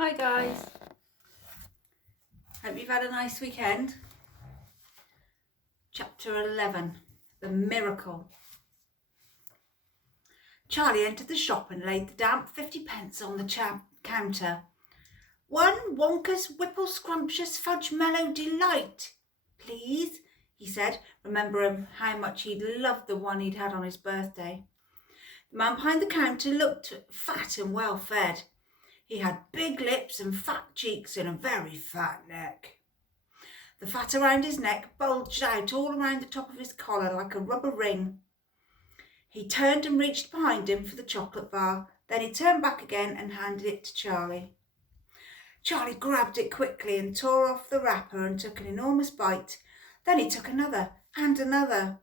Hi guys, hope you've had a nice weekend. Chapter 11, The Miracle. Charlie entered the shop and laid the damp 50p on the counter. "One Wonka's Whipple Scrumptious Fudge Mellow Delight, please," he said, remembering how much he'd loved the one he'd had on his birthday. The man behind the counter looked fat and well fed. He had big lips and fat cheeks and a very fat neck. The fat around his neck bulged out all around the top of his collar like a rubber ring. He turned and reached behind him for the chocolate bar. Then he turned back again and handed it to Charlie. Charlie grabbed it quickly and tore off the wrapper and took an enormous bite. Then he took another and another.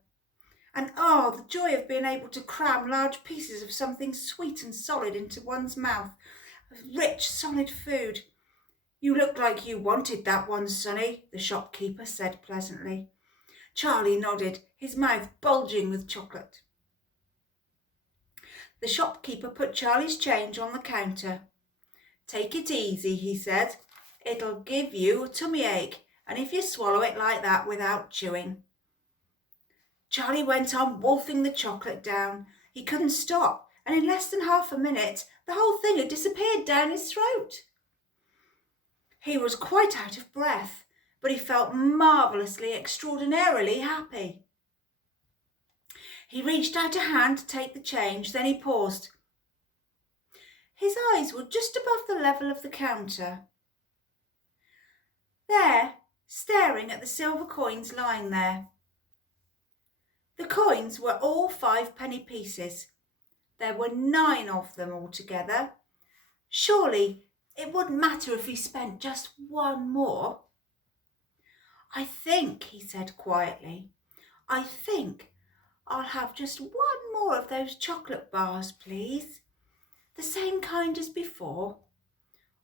And the joy of being able to cram large pieces of something sweet and solid into one's mouth, of rich, solid food. "You look like you wanted that one, Sonny," the shopkeeper said pleasantly. Charlie nodded, his mouth bulging with chocolate. The shopkeeper put Charlie's change on the counter. "Take it easy," he said. "It'll give you a tummy ache, and if you swallow it like that without chewing." Charlie went on wolfing the chocolate down. He couldn't stop, and in less than half a minute, the whole thing had disappeared down his throat. He was quite out of breath, but he felt marvellously, extraordinarily happy. He reached out a hand to take the change, then he paused. His eyes were just above the level of the counter. There, staring at the silver coins lying there. The coins were all 5-penny pieces. There were 9 of them altogether. Surely it wouldn't matter if he spent just one more. "I think," he said quietly, "I think I'll have just one more of those chocolate bars, please. The same kind as before."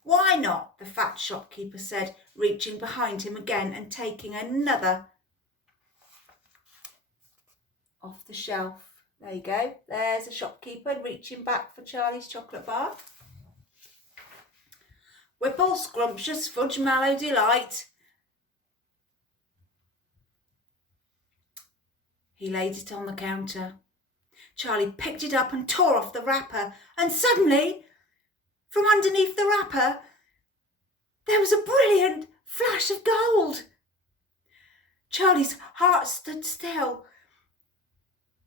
"Why not?" the fat shopkeeper said, reaching behind him again and taking another off the shelf. There you go. There's a shopkeeper reaching back for Charlie's chocolate bar. "Whipple Scrumptious Fudge Mallow Delight." He laid it on the counter. Charlie picked it up and tore off the wrapper, and suddenly, from underneath the wrapper, there was a brilliant flash of gold. Charlie's heart stood still.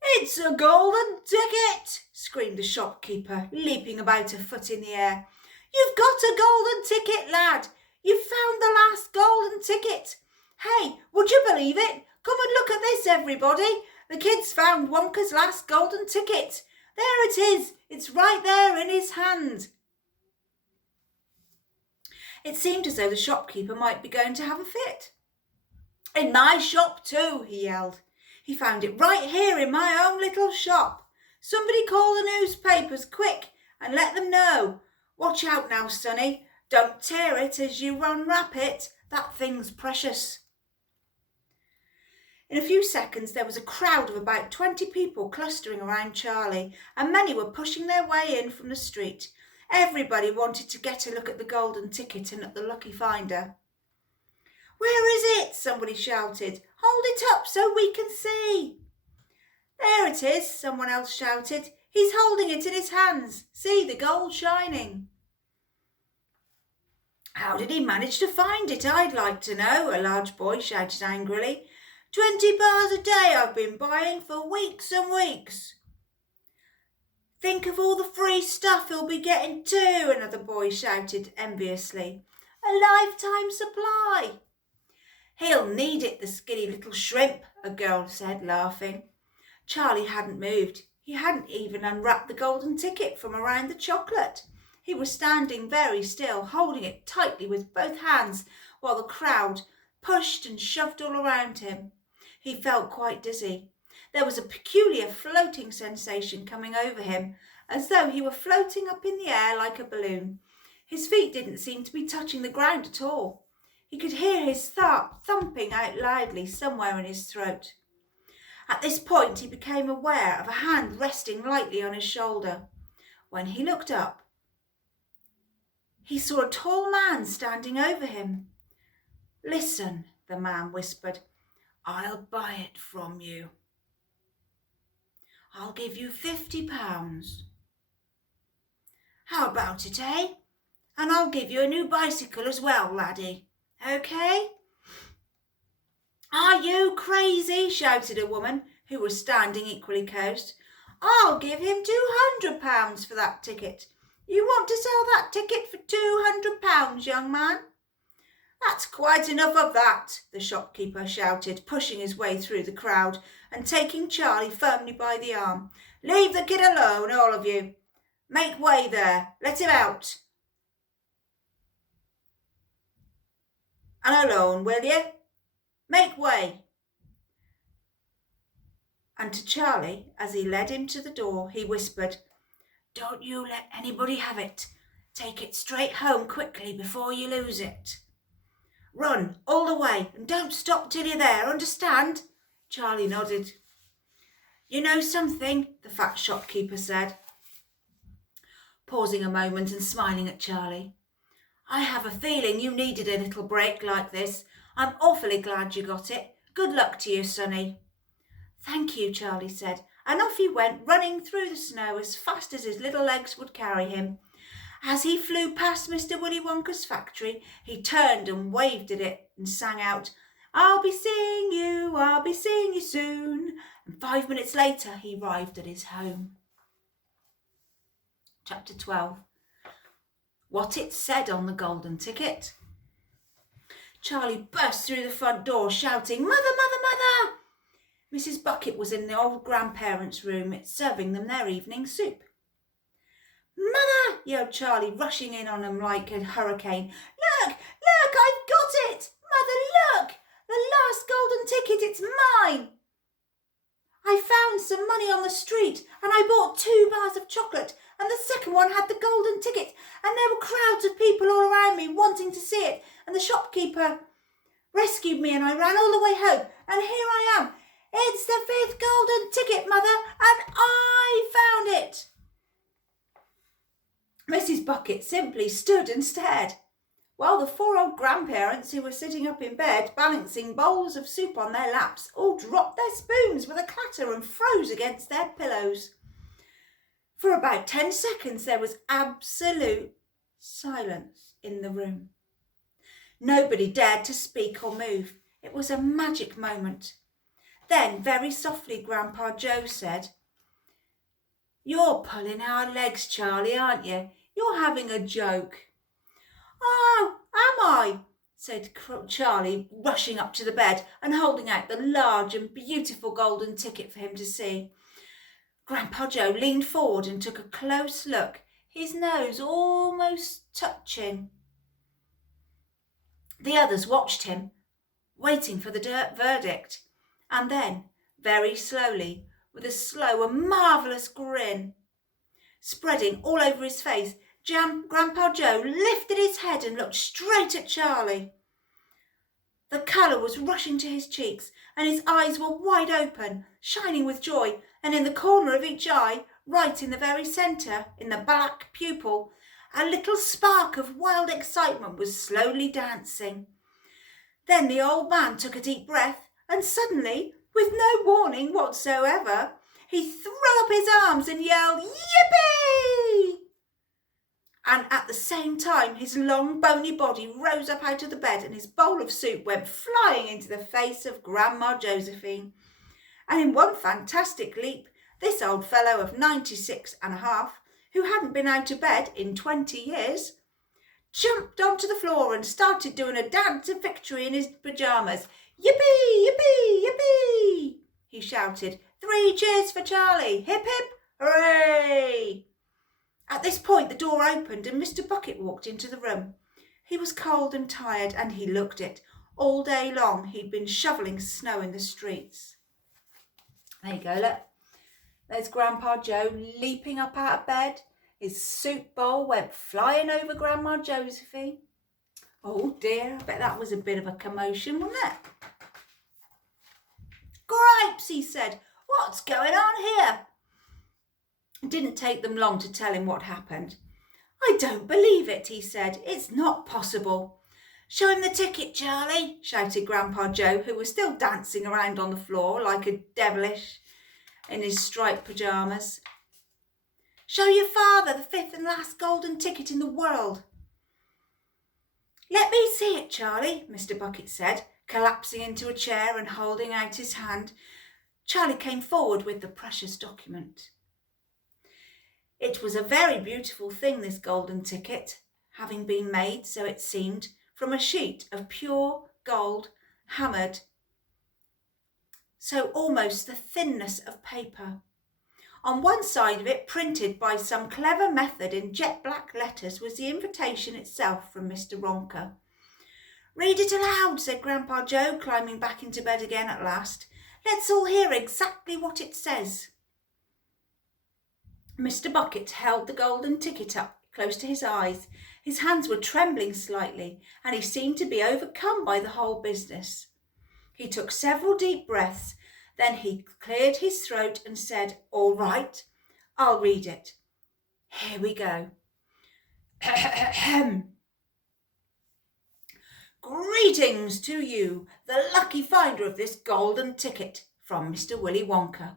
"It's a golden ticket!" screamed the shopkeeper, leaping about a foot in the air. "You've got a golden ticket, lad! You've found the last golden ticket! Hey, would you believe it? Come and look at this, everybody! The kid's found Wonka's last golden ticket! There it is! It's right there in his hand!" It seemed as though the shopkeeper might be going to have a fit. "In my shop too," he yelled. "He found it right here in my own little shop. Somebody call the newspapers, quick, and let them know. Watch out now, Sonny. Don't tear it as you unwrap it. That thing's precious." In a few seconds there was a crowd of about 20 people clustering around Charlie, and many were pushing their way in from the street. Everybody wanted to get a look at the golden ticket and at the lucky finder. "Where is it?" somebody shouted. "Hold it up so we can see." "There it is," someone else shouted. "He's holding it in his hands. See the gold shining." "How did he manage to find it, I'd like to know," a large boy shouted angrily. 20 bars a day I've been buying for weeks and weeks." "Think of all the free stuff he'll be getting too," another boy shouted enviously. "A lifetime supply." "He'll need it, the skinny little shrimp," a girl said, laughing. Charlie hadn't moved. He hadn't even unwrapped the golden ticket from around the chocolate. He was standing very still, holding it tightly with both hands, while the crowd pushed and shoved all around him. He felt quite dizzy. There was a peculiar floating sensation coming over him, as though he were floating up in the air like a balloon. His feet didn't seem to be touching the ground at all. He could hear his heart thumping out loudly somewhere in his throat. At this point he became aware of a hand resting lightly on his shoulder. When he looked up, he saw a tall man standing over him. "Listen," the man whispered, "I'll buy it from you. I'll give you £50. How about it, eh? And I'll give you a new bicycle as well, laddie. Okay?" "Are you crazy?" shouted a woman who was standing equally close. "I'll give him £200 for that ticket. You want to sell that ticket for £200, young man?" "That's quite enough of that," the shopkeeper shouted, pushing his way through the crowd and taking Charlie firmly by the arm. "Leave the kid alone, all of you. Make way there. Let him out. And alone, will you? Make way." And to Charlie, as he led him to the door, he whispered, "Don't you let anybody have it. Take it straight home quickly before you lose it. Run all the way and don't stop till you're there, understand?" Charlie nodded. "You know something?" the fat shopkeeper said, pausing a moment and smiling at Charlie. "I have a feeling you needed a little break like this. I'm awfully glad you got it. Good luck to you, sonny." "Thank you," Charlie said, and off he went, running through the snow as fast as his little legs would carry him. As he flew past Mr. Willy Wonka's factory, he turned and waved at it and sang out, I'll be seeing you soon." And 5 minutes later, he arrived at his home. Chapter 12. What it said on the golden ticket. Charlie burst through the front door shouting, "Mother, mother, mother!" Mrs. Bucket was in the old grandparents' room serving them their evening soup. "Mother!" yelled Charlie, rushing in on them like a hurricane. Look, I've got it! Mother, look! The last golden ticket, it's mine! I found some money on the street and I bought 2 bars of chocolate and the second one had the golden ticket and there were crowds of people all around me wanting to see it and the shopkeeper rescued me and I ran all the way home and here I am. It's the 5th golden ticket, Mother, and I found it!" Mrs. Bucket simply stood and stared, while the 4 old grandparents who were sitting up in bed, balancing bowls of soup on their laps, all dropped their spoons with a clatter and froze against their pillows. For about 10 seconds there was absolute silence in the room. Nobody dared to speak or move. It was a magic moment. Then, very softly, Grandpa Joe said, "You're pulling our legs, Charlie, aren't you? You're having a joke." "Oh, am I?" said Charlie, rushing up to the bed and holding out the large and beautiful golden ticket for him to see. Grandpa Joe leaned forward and took a close look, his nose almost touching. The others watched him, waiting for the verdict, and then, very slowly, with a slow and marvellous grin spreading all over his face, Grandpa Joe lifted his head and looked straight at Charlie. The colour was rushing to his cheeks and his eyes were wide open, shining with joy, and in the corner of each eye, right in the very centre, in the black pupil, a little spark of wild excitement was slowly dancing. Then the old man took a deep breath and suddenly, with no warning whatsoever, he threw up his arms and yelled, "Yippee!" And at the same time, his long, bony body rose up out of the bed and his bowl of soup went flying into the face of Grandma Josephine. And in one fantastic leap, this old fellow of 96 and a half, who hadn't been out of bed in 20 years, jumped onto the floor and started doing a dance of victory in his pyjamas. "Yippee, yippee, yippee!" he shouted. "3 cheers for Charlie! Hip, hip, hooray!" At this point, the door opened and Mr. Bucket walked into the room. He was cold and tired, and he looked it. All day long, he'd been shoveling snow in the streets. There you go, look. There's Grandpa Joe leaping up out of bed. His soup bowl went flying over Grandma Josephine. Oh dear, I bet that was a bit of a commotion, wasn't it? "Gripes," he said. "What's going on here?" It didn't take them long to tell him what happened. I don't believe it, he said. It's not possible. Show him the ticket, Charlie, shouted Grandpa Joe, who was still dancing around on the floor like a devilish in his striped pyjamas. Show your father the fifth and last golden ticket in the world. Let me see it, Charlie, Mr. Bucket said, collapsing into a chair and holding out his hand. Charlie came forward with the precious document. It was a very beautiful thing, this golden ticket, having been made, so it seemed, from a sheet of pure gold, hammered, so almost the thinness of paper. On one side of it, printed by some clever method in jet black letters, was the invitation itself from Mr. Wonka. Read it aloud, said Grandpa Joe, climbing back into bed again at last. Let's all hear exactly what it says. Mr. Bucket held the golden ticket up close to his eyes. His hands were trembling slightly, and he seemed to be overcome by the whole business. He took several deep breaths. Then he cleared his throat and said, All right, I'll read it. Here we go. Greetings to you, the lucky finder of this golden ticket, from Mr. Willy Wonka.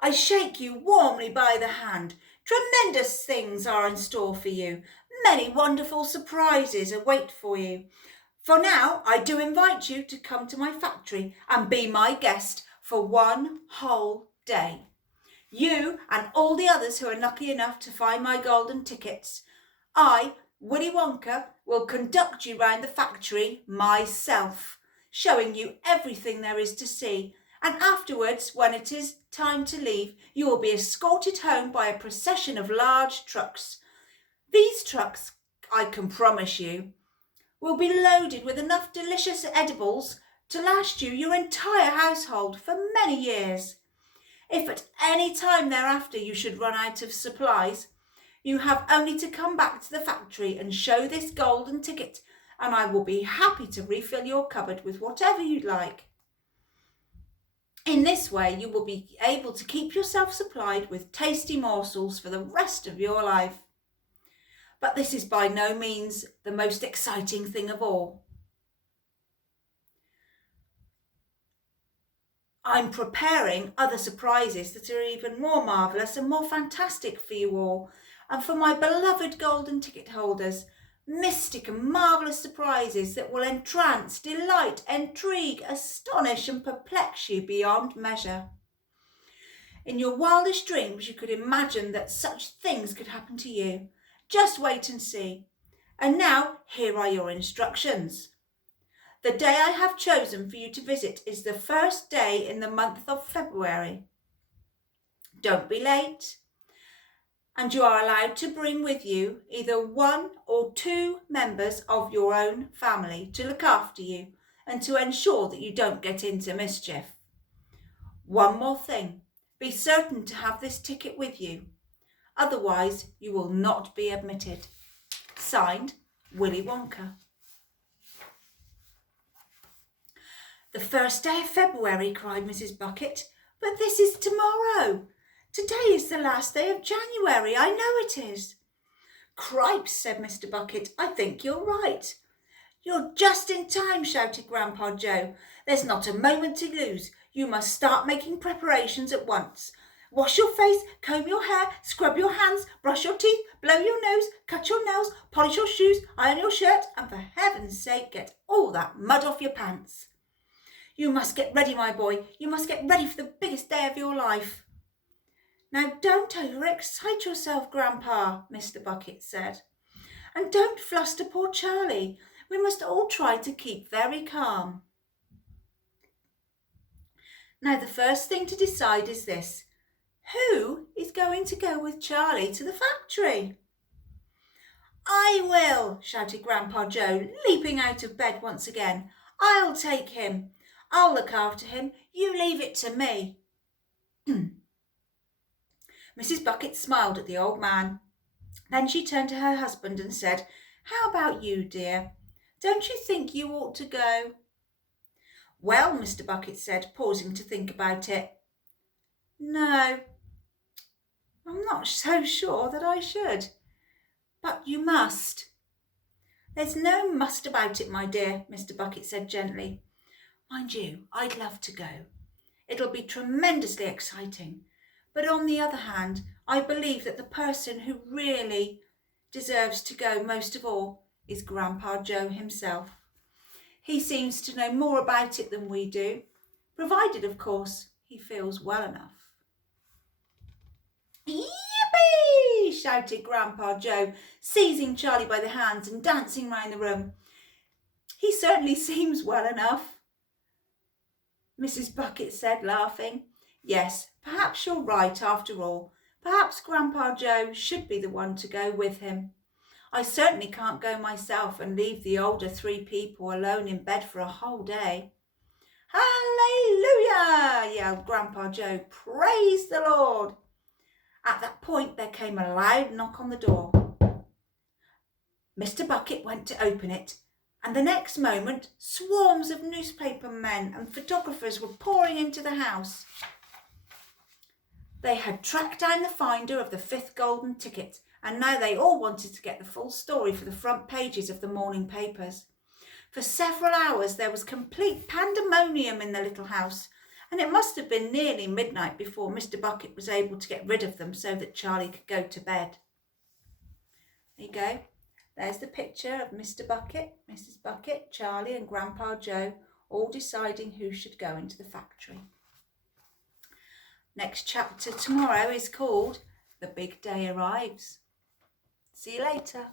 I shake you warmly by the hand. Tremendous things are in store for you. Many wonderful surprises await for you. For now, I do invite you to come to my factory and be my guest for one whole day. You and all the others who are lucky enough to find my golden tickets. I, Willy Wonka, will conduct you round the factory myself, showing you everything there is to see. And afterwards, when it is time to leave, you will be escorted home by a procession of large trucks. These trucks, I can promise you, will be loaded with enough delicious edibles to last you your entire household for many years. If at any time thereafter you should run out of supplies, you have only to come back to the factory and show this golden ticket, and I will be happy to refill your cupboard with whatever you like. In this way, you will be able to keep yourself supplied with tasty morsels for the rest of your life. But this is by no means the most exciting thing of all. I'm preparing other surprises that are even more marvellous and more fantastic for you all, and for my beloved golden ticket holders, mystic and marvellous surprises that will entrance, delight, intrigue, astonish and perplex you beyond measure. In your wildest dreams you could imagine that such things could happen to you. Just wait and see. And now here are your instructions. The day I have chosen for you to visit is the first day in the month of February. Don't be late. And you are allowed to bring with you either 1 or 2 members of your own family to look after you and to ensure that you don't get into mischief. One more thing, be certain to have this ticket with you. Otherwise, you will not be admitted. Signed, Willy Wonka. The first day of February, cried Mrs. Bucket. But this is tomorrow. Today is the last day of January. I know it is. Cripes, said Mr. Bucket. I think you're right. You're just in time, shouted Grandpa Joe. There's not a moment to lose. You must start making preparations at once. Wash your face, comb your hair, scrub your hands, brush your teeth, blow your nose, cut your nails, polish your shoes, iron your shirt, and for heaven's sake, get all that mud off your pants. You must get ready, my boy. You must get ready for the biggest day of your life. Now, don't overexcite yourself, Grandpa, Mr. Bucket said. And don't fluster poor Charlie. We must all try to keep very calm. Now, the first thing to decide is this. Who is going to go with Charlie to the factory? I will, shouted Grandpa Joe, leaping out of bed once again. I'll take him. I'll look after him. You leave it to me. Mrs. Bucket smiled at the old man. Then she turned to her husband and said, How about you, dear? Don't you think you ought to go? Well, Mr. Bucket said, pausing to think about it. No, I'm not so sure that I should. But you must. There's no must about it, my dear, Mr. Bucket said gently. Mind you, I'd love to go. It'll be tremendously exciting. But on the other hand, I believe that the person who really deserves to go most of all is Grandpa Joe himself. He seems to know more about it than we do, provided, of course, he feels well enough. Yippee! Shouted Grandpa Joe, seizing Charlie by the hands and dancing round the room. He certainly seems well enough, Mrs. Bucket said, laughing. Yes, perhaps you're right after all. Perhaps Grandpa Joe should be the one to go with him. I certainly can't go myself and leave the older 3 people alone in bed for a whole day. Hallelujah! Yelled Grandpa Joe. Praise the Lord! At that point there came a loud knock on the door. Mr. Bucket went to open it, and the next moment swarms of newspaper men and photographers were pouring into the house. They had tracked down the finder of the 5th golden ticket, and now they all wanted to get the full story for the front pages of the morning papers. For several hours there was complete pandemonium in the little house, and it must have been nearly midnight before Mr. Bucket was able to get rid of them so that Charlie could go to bed. There you go. There's the picture of Mr. Bucket, Mrs. Bucket, Charlie and Grandpa Joe all deciding who should go into the factory. Next chapter tomorrow is called The Big Day Arrives. See you later.